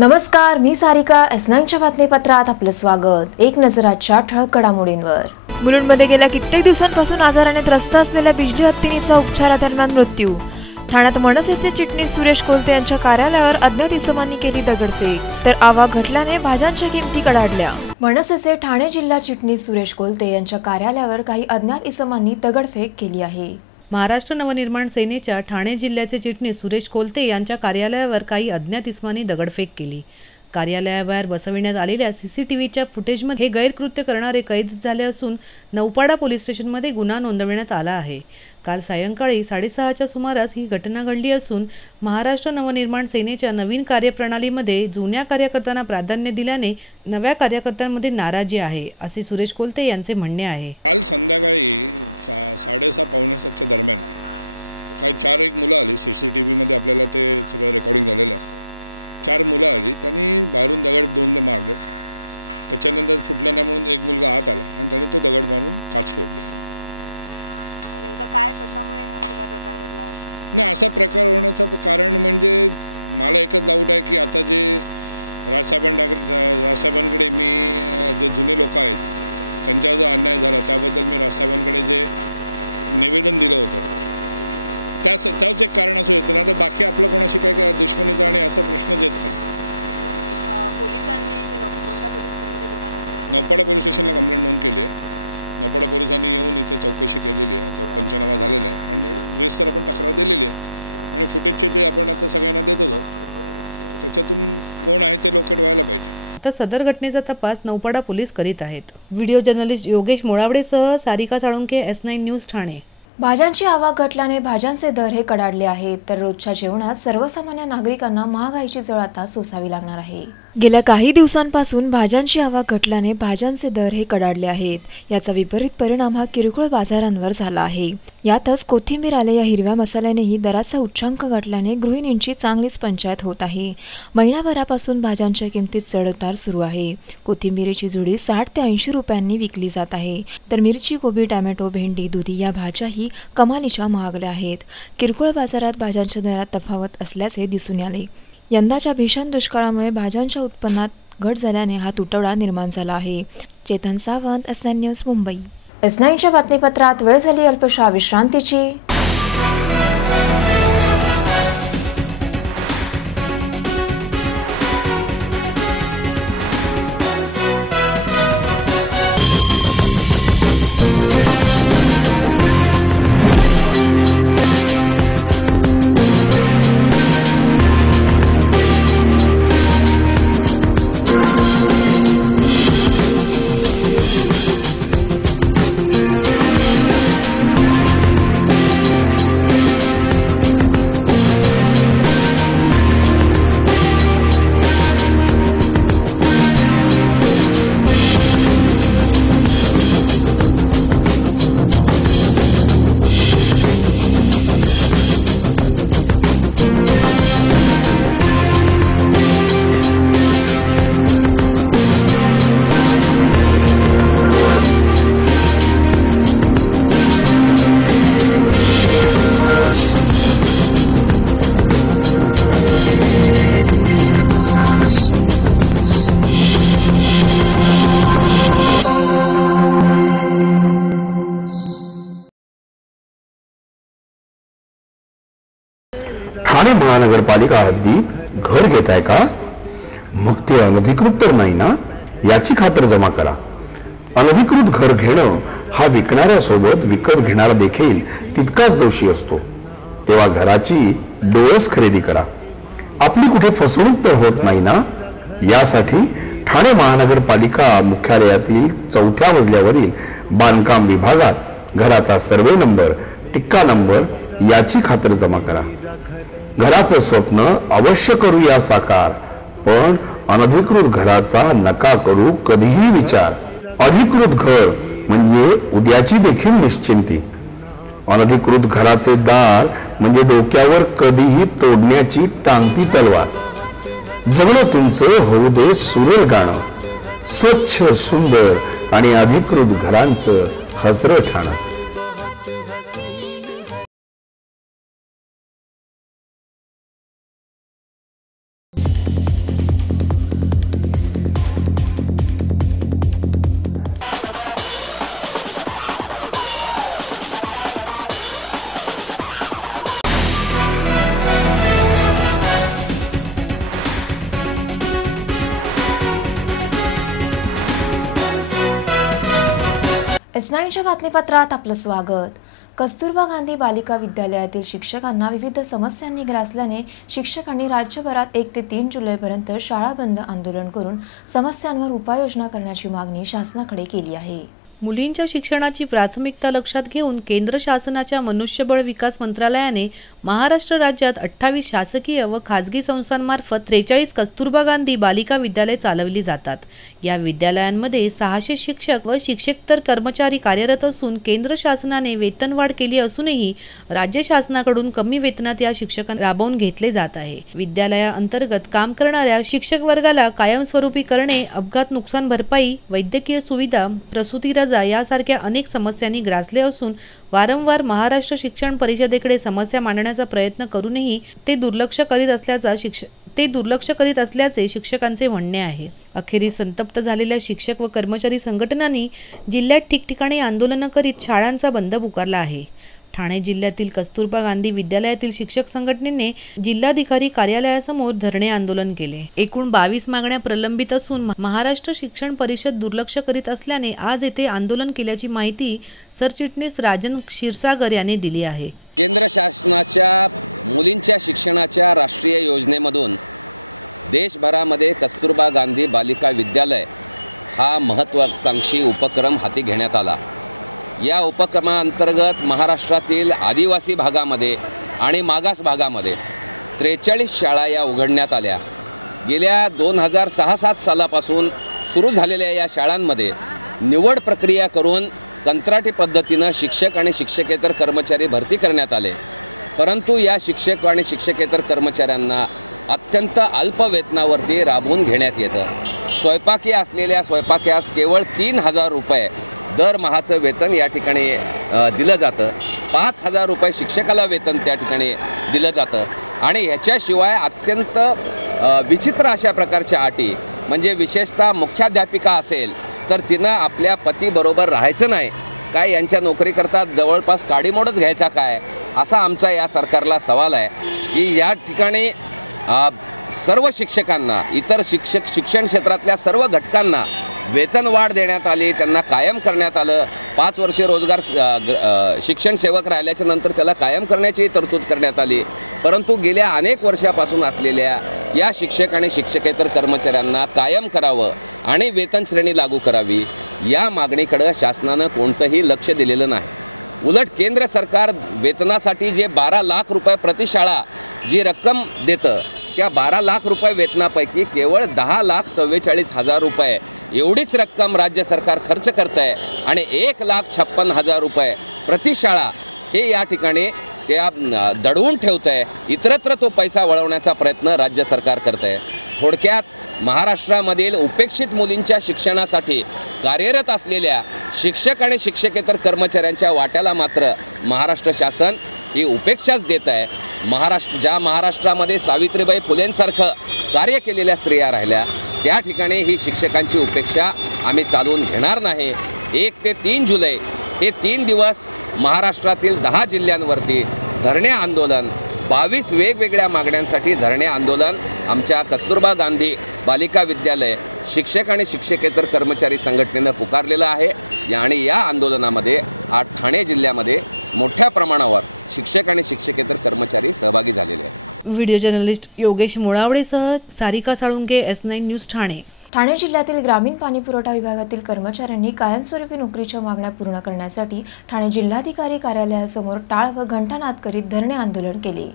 नमस्कार, मी सारिका. S9च्या बातमीपत्रात आपलं स्वागत. एक नजर आजच्या ठळक घडामोडींवर. मुलुंडमध्ये गेल्या कित्येक दिवसांपासून आजाराने त्रस्त असलेल्या बिजली हत्तीनीचा उपचारादरम्यान मृत्यू. ठाण्यात मनसेचे चिटणीस सुरेश कोलते यांच्या कार्यालयावर अज्ञात इसमांनी केली दगडफेक, तर आवाक घटल्याने भाज्यांच्या किमती कडाडल्या. मनसेचे ठाणे जिल्हा चिटणीस सुरेश कोलते यांच्या कार्यालयावर काही अज्ञात इसमांनी दगडफेक केली आहे. महाराष्ट्र नवनिर्माण सेनेच्या ठाणे जिल्ह्याचे चिटणीस सुरेश कोलते यांच्या कार्यालयावर काही अज्ञात इसमांनी दगडफेक केली. कार्यालयाबाहेर बसविण्यात आलेल्या CCTVच्या फुटेजमध्ये हे गैरकृत्य करणारे कैद झाले असून नौपाडा पोलीस स्टेशनमध्ये गुन्हा नोंदवण्यात आला आहे. काल सायंकाळी 6:30च्या सुमारास ही घटना घडली असून महाराष्ट्र नवनिर्माण सेनेच्या नवीन कार्यप्रणालीमध्ये जुन्या कार्यकर्त्यांना प्राधान्य दिल्याने नव्या कार्यकर्त्यांमध्ये नाराजी आहे, असे सुरेश कोलते यांचे म्हणणे आहे. काल संध्याकाळी 6:30 पावणे 7च्या दरम्यान काही 4 मुलं आली. CCTVमध्ये आपल्याला ते सगळं रेकॉर्डिंग झालेलं आहे. 4 मुलं आली, त्यांनी बाहेरून दगड 2 मारले. त्याच्यानंतर फुटला नाही म्हणून एक मुलगा आत आला आणि त्याने तो दगड मारून काच फोडली. काय कशामुळे हा सगळा प्रकार घडला? नाही, असा प्रकार होण्याचं कारण म्हणजे मला एकच डाऊट आहे की आता जे राजसाहेबांकडे मी जे जुने लोक आहेत त्यांच्यावर जो अन्याय झाला त्याबद्दल मी राजसाहेबांकडे जे निवेदन दिलं होतं त्याच एक कारण असं होतं ना. आता बाकी आपलं कोणाशी काय दुश्मनीचा आणि असा प्रश्नच येत नाही. पोलिसांनी नौपाडा पोलीस स्टेशनला कंप्लेंट नोंद केली आहे. नौपाडा पोलिसांनी येऊन इथे चौकशी केलेली आहे. आता पंचनामा झालेला आहे आणि रेसर आपण तक्रार दिलेली आहे आणि फुटेजचे ते आपण आता सगळ्यांना देत होतो. त्याच्यातून कोण आहे ते लोकेट व्हायला पाहिजे. आता सदर घटनेचा तपास नौपाडा पोलीस करीत आहेत. व्हिडिओ जर्नलिस्ट योगेश मोळावडेसह सारिका साळुंके, S9 न्यूज ठाणे. भाज्यांची आवक घटल्याने भाज्यांचे दर हे कडाडले आहेत, तर रोजच्या जेवणात सर्वसामान्य नागरिकांना महागाईची झळ आता सोसावी लागणार आहे. गेल्या काही दिवसांपासून भाज्यांची आवक घटल्याने भाज्यांचे दर हे कडाडले आहेत. याचा विपरीत परिणाम हा किरकोळ बाजारांवर झाला आहे. यातच कोथिंबीर आलेल्या हिरव्या मसाल्यानेही दराचा उच्चांक घटल्याने गृहिणींची चांगलीच पंचायत होत आहे. महिनाभरापासून भाज्यांच्या किमतीत चढउतार सुरू आहे. कोथिंबीरीची जुडी 60 ते 80 रुपयांनी विकली जात आहे, तर मिरची, कोबी, टोमॅटो, भेंडी, दुधी या भाज्याही कमालीच्या महागल्या आहेत. किरकोळ बाजारात भाज्यांच्या दरात तफावत असल्याचे दिसून आले. यंदाच्या भीषण दुष्काळामुळे भाज्यांच्या उत्पन्नात घट झाल्याने हा तुटवडा निर्माण झाला आहे. Chetan Sawant, S9 news, Mumbai. S9च्या बातमीपत्रात वेळ झाली अल्पशा विश्रांतीची. ठाणे महानगरपालिका हद्दीत घर घेताय का? मग ते अनधिकृत तर नाही ना, याची खातर जमा करा. अनधिकृत घर घेणं हा विकणाऱ्यासोबत विकत घेणारा देखील तितकाच दोषी असतो. तेव्हा घराची डोळस खरेदी करा. आपली कुठे फसवणूक तर होत नाही ना. यासाठी ठाणे महानगरपालिका मुख्यालयातील 4थ्या मजल्यावरील बांधकाम विभागात घराचा सर्वे नंबर, टिक्का नंबर याची खातर जमा करा. घराचं स्वप्न अवश्य करूया साकार, पण अनधिकृत घराचा नका करू कधीही विचार. अधिकृत घर म्हणजे उद्याची देखील निश्चिंती. अनधिकृत घराचे दार म्हणजे डोक्यावर कधीही तोडण्याची टांगती तलवार. जगणं तुमचं होऊ दे सुरेल गाणं, स्वच्छ, सुंदर आणि अधिकृत घरांचं हसरं ठाणं. S9च्या बातमीपत्रात आपलं स्वागत। कस्तुरबा गांधी बालिका विद्यालयातील शिक्षकांना विविध समस्यांनी ग्रासल्याने शिक्षकांनी राज्यभरात 1 ते 3 जुलैपर्यंत शाळा बंद आंदोलन करून समस्यांवर उपाययोजना करण्याची मागणी शासनाकडे केली आहे। मुलींच्या शिक्षणाची प्राथमिकता लक्षात घेऊन केंद्र शासनाच्या मनुष्यबळ विकास मंत्रालयाने महाराष्ट्र राज्यात 28 शासकीय व खाजगी संस्थांमार्फत 43 कस्तुरबा गांधी बालिका विद्यालय चालवली जातात। या विद्यालयांमध्ये 600 शिक्षक व शिक्षकेतर कर्मचारी कार्यरत असून केंद्र शासनाने वेतनवाढ केली असूनही राज्य शासनाकडून कमी वेतनात या शिक्षकांना राबवून घेतले जात आहे। विद्यालयाअंतर्गत काम करणाऱ्या शिक्षक वर्गाला कायमस्वरूपी करणे, अपघात नुकसान भरपाई, वैद्यकीय सुविधा, प्रसूती रजा यासारख्या अनेक समस्यांनी ग्रासले असून वारंवार महाराष्ट्र शिक्षण परिषदेकडे समस्या मांडण्याचा प्रयत्न करूनही ते दुर्लक्ष करीत असल्याचे शिक्षकांचे म्हणणे आहे। अखेरीस संतप्त झालेल्या शिक्षक व कर्मचारी संघटनांनी जिल्ह्यात ठिकठिकाणी आंदोलन करीत शाळांचा बंद पुकारला आहे। ठाणे जिल्ह्यातील कस्तुरबा गांधी विद्यालयातील शिक्षक संघटनेने जिल्हाधिकारी कार्यालयासमोर धरणे आंदोलन केले। एकूण 22 मागण्या प्रलंबित असून महाराष्ट्र शिक्षण परिषद दुर्लक्ष करीत असल्याने आज येथे आंदोलन केल्याची माहिती सरचिटणीस राजन क्षीरसागर यांनी दिली आहे। केंद्र शासनाच्या मुलींच्या शिक्षणाच्या राष्ट्रीय योजनेमधून देशभरामध्ये कस्तुरबा गांधी बालिका विद्यालय हा महत्त्वाकांक्षी उपक्रम हाती घेण्यात आला। या उपक्रमाअंतर्गत महाराष्ट्रातील आदिवासी भागामध्ये आणि मागास भागामध्ये 43 शाळा या उघडण्यात आल्या। गेल्या 2006-07 सालापासून सुरू झालेल्या या शाळांमध्ये निवड प्रक्रिया करून कंत्राटी पद्धतीनं शिक्षक आणि शिक्षकेतर कर्मचारी भरती करण्यात आले, परंतु या शिक्षक आणि शिक्षकेतर कर्मचाऱ्यांना अत्यंत अल्प वेतनावरती राबवून घेण्यात येतं। स्वयंपाकी असलेल्या स्वयंपाक्यास केवळ 3000 रुपये दरमहाचं वेतन या ठिकाणी दिलं जातं। 5000 रुपये शिक्षकाला वेतन त्या ठिकाणी दिलं जातं आणि ह्याच्याशिवाय अत्यंत विचित्र अशा प्रकारच्या अटी, म्हणजे विशेषतः मुख्याध्यापिका असेल तर तिनं आपल्या पतीबरोबर राहायचं नाही काय, यांच्या नोकरीकरता जवळपास काडीमोडच घ्यायचा काय, असा आमचा या सरकारला सवाल आहे की या ठिकाणी सर्व शिक्षकांना, इतर शिक्षण क्षेत्रातल्या सर्व घटकांना वेतनवाढ देण्यात आली, त्यांना कायम करण्यात आलं। 5 वर्षे रोजगार शिक्षण सेवक राहिल्याच्या नंतर त्याला कायम करण्याची तरतूद करण्यात आली, परंतु गेल्या अनेक वर्षापासून असलेल्या या शिक्षक आणि शिक्षकेतर कर्मचाऱ्यांना कायम करावं आणि वेतन श्रेणी लागू करावी या मागणीकडे शासनानं कोणतंही लक्ष दिलेलं नाही। उलट केंद्र सरकार वेतनासाठी जे 12 लाख रुपये प्रतिशाळा जी रक्कम देतं, त्या 12 लाख रुपये वेतनापैकी केवळ 10,44,000 रुपये एवढीच रक्कम राज्य सरकार खर्च करत आहे आणि 1,56,000 रुपये प्रतिशाळा हे या ठिकाणी त्या दडवून ठेवत आहे। इतरत्र तो पैसा वळवण्याचा प्रयत्न राज्य सरकार करत आहे। थोडक्यात महाराष्ट्रामधील उपेक्षित मुलींच्या शिक्षणासाठी कार्यरत असलेल्या शिक्षक आणि शिक्षकेतर कर्मचाऱ्यांच्या वाट्याला मात्र महाराष्ट्र शासन ही उपेक्षाच देत आहे। ज्या महाराष्ट्रामध्ये सावित्रीबाई फुलेंसारखं कार्य केलेल्या स्त्रिया राहिल्या, त्या ठिकाणी ही शिक्षकांची उपेक्षा आम्ही चालवून घेणार नाही। 1 ते 3 जुलै हे 3 दिवस महाराष्ट्रातील 10 जिल्ह्यांवरती धरणे आंदोलन, 22 वेगवेगळ्या मागण्यांसाठी धरणे आंदोलन आमच्या कस्तुरबा गांधी बालिका विद्यालय शिक्षक आणि शिक्षकेतर कर्मचारी संघटनेनं पुकारलेलं आहे आणि या आंदोलनामध्ये आज ठाणे जिल्ह्यामध्ये मोठ्या प्रमाणावर शिक्षक आणि शिक्षकेतर कर्मचारी सहभागी झालेले आहेत। व्हिडिओ जर्नलिस्ट योगेश मुळावडेसह सारिका साळुंके, S9 न्यूज ठाणे। ठाणे जिल्ह्यातील ग्रामीण पाणीपुरवठा विभागातील कर्मचाऱ्यांनी कायमस्वरूपी नोकरीच्या मागण्या पूर्ण करण्यासाठी ठाणे जिल्हाधिकारी कार्यालयासमोर टाळ व घंटानाद करीत धरणे आंदोलन केले।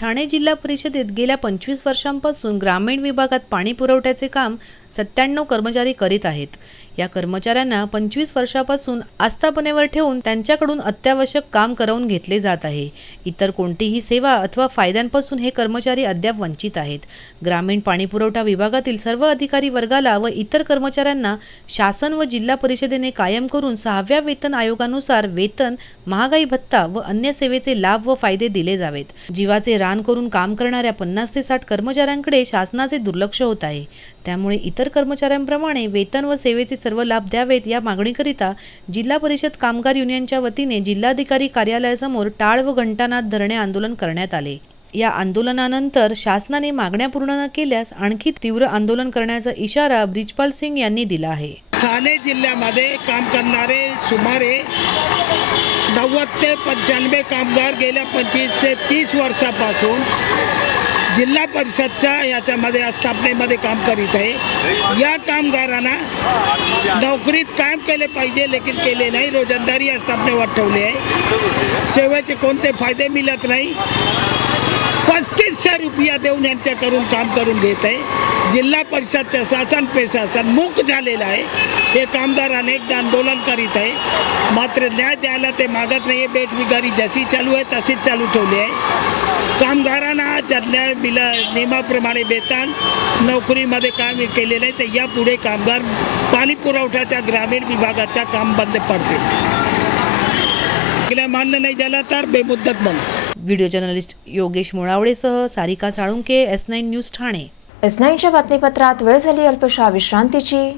ठाणे जिल्हा परिषदेत गेल्या 25 वर्षांपासून ग्रामीण विभागात पाणी पुरवठ्याचे काम 97 कर्मचारी करीत आहेत। या कर्मचाऱ्यांना 25 वर्षापासून आस्थापनेवर ठेवून त्यांच्याकडून अत्यावश्यक काम करवून घेतले जात आहे। इतर कोणतीही सेवा अथवा फायद्यांपासून हे कर्मचारी अद्याप वंचित आहेत। ग्रामीण पाणीपुरवठा विभागातील सर्व अधिकारी वर्गाला व इतर कर्मचाऱ्यांना शासन व जिल्हा परिषदेने कायम करून 6व्या वेतन आयोगानुसार वेतन, महागाई भत्ता व अन्य सेवेचे लाभ व फायदे दिले जावेत। जीवाचे रान करून काम करणाऱ्या 50 ते 60 कर्मचाऱ्यांकडे शासनाचे दुर्लक्ष होत आहे। त्यामुळे इतर कर्मचाऱ्यांप्रमाणे वेतन व सेवेचे सर्व लाभ द्यावेत या मागणीकरिता जिल्हा परिषद कामगार युनियनच्या वतीने जिल्हाधिकारी कार्यालयासमोर टाळ व घंटानाद धरणे आंदोलन करण्यात आले। या आंदोलनानंतर शासनाने मागण्या पूर्ण न केल्यास आणखी तीव्र आंदोलन करण्याचा इशारा ब्रिजपाल सिंग यांनी दिला आहे। ठाणे जिल्ह्यामध्ये काम करणारे सुमारे 90 ते 95 कामगार गेल्या 25 ते 30 वर्षापासून जिल्हा परिषदच्या याच्यामध्ये स्थापनेमध्ये काम करीत आहे। या कामगारांना नोकरीत कायम केले पाहिजे, लेकिन केले नाही। रोजंदारी या स्थापनेवर ठेवली आहे। सेवेचे कोणते फायदे मिळत नाही। 3500 रुपया देऊन यांच्याकडून काम करून घेत आहे। जिल्हा परिषदचं शासन प्रशासन मूक झालेलं आहे। हे कामगार अनेकदा आंदोलन करीत आहे, मात्र न्याय द्यायला ते मागत नाही। बेटबिगारी जशी चालू आहे तशीच चालू ठेवली आहे। कामगारांना ज्यांना नियमाप्रमाणे वेतन नोकरीमध्ये काम केले नाही, तर यापुढे कामगार पाणी पुरवठ्याच्या ग्रामीण विभागाच्या काम बंद पडते। मान्य नाही झाला तर बेमुदत बंद। व्हिडिओ जर्नलिस्ट योगेश मुळावडेसह सारिका साळुंके, S9 न्यूज ठाणे। S9च्या बातमीपत्रात वेळ झाली अल्पशा विश्रांतीची।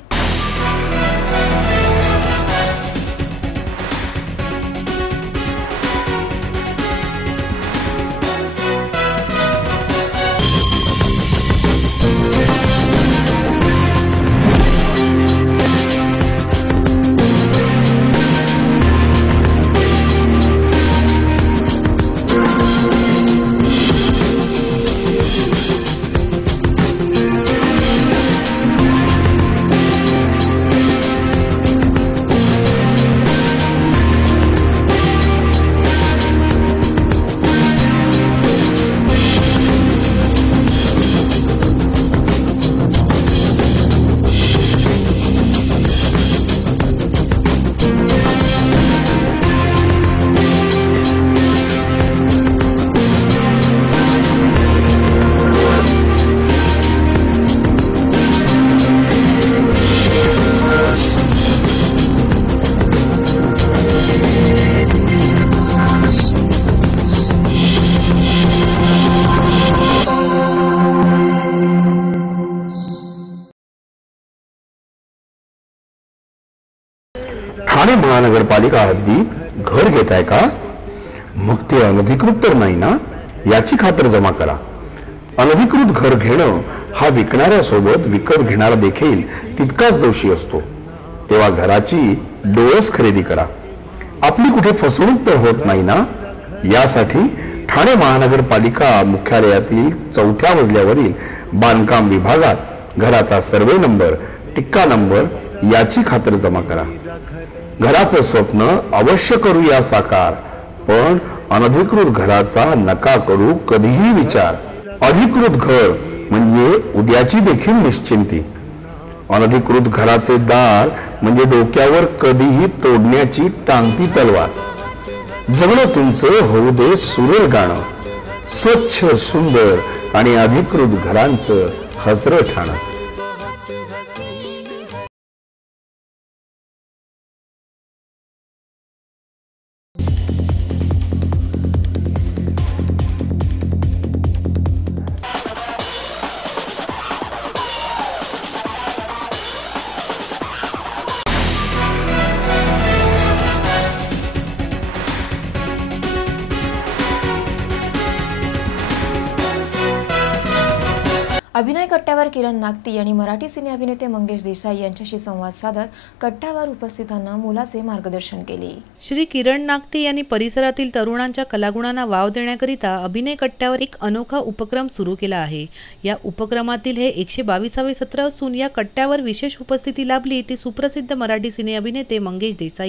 ठाणे महानगरपालिका हद्दीत घर घेताय का? मग ते अनधिकृत तर नाही ना, याची खातर जमा करा। अनधिकृत घर घेणं हा विकणाऱ्यासोबत विकत घेणारा देखील तितकाच दोषी असतो। तेव्हा घराची डोळस खरेदी करा। आपली कुठे फसवणूक तर होत नाही ना, यासाठी ठाणे महानगरपालिका मुख्यालयातील 4थ्या मजल्यावरील बांधकाम विभागात घराचा सर्वे नंबर, टिक्का नंबर याची खातर जमा करा। घराचं स्वप्न अवश्य करूया साकार, पण अनधिकृत घराचा नका करू कधीही विचार। अधिकृत घर म्हणजे उद्याची देखील निश्चिंती। अनधिकृत घराचे दार म्हणजे डोक्यावर कधीही तोडण्याची टांगती तलवार। जगणं तुमचं होऊ दे सुरेल गाणं, स्वच्छ सुंदर आणि अधिकृत घरांचं हसरं ठाणं। अभिनय कट्ट्यावर किरण नागती यांनी मराठी सिने अभिनेते मंगेश देसाई यांच्याशी संवाद साधत कट्ट्यावर उपस्थितांना मोलाचे मार्गदर्शन केले। श्री किरण नागती यांनी परिसरातील तरुणांच्या कलागुणांना वाव देण्याकरिता अभिनय कट्ट्यावर एक अनोखा उपक्रम सुरू केला आहे। या उपक्रमातील हे 122वे सत्र असून या कट्ट्यावर विशेष उपस्थिती लाभली ती सुप्रसिद्ध मराठी सिने अभिनेते मंगेश देसाई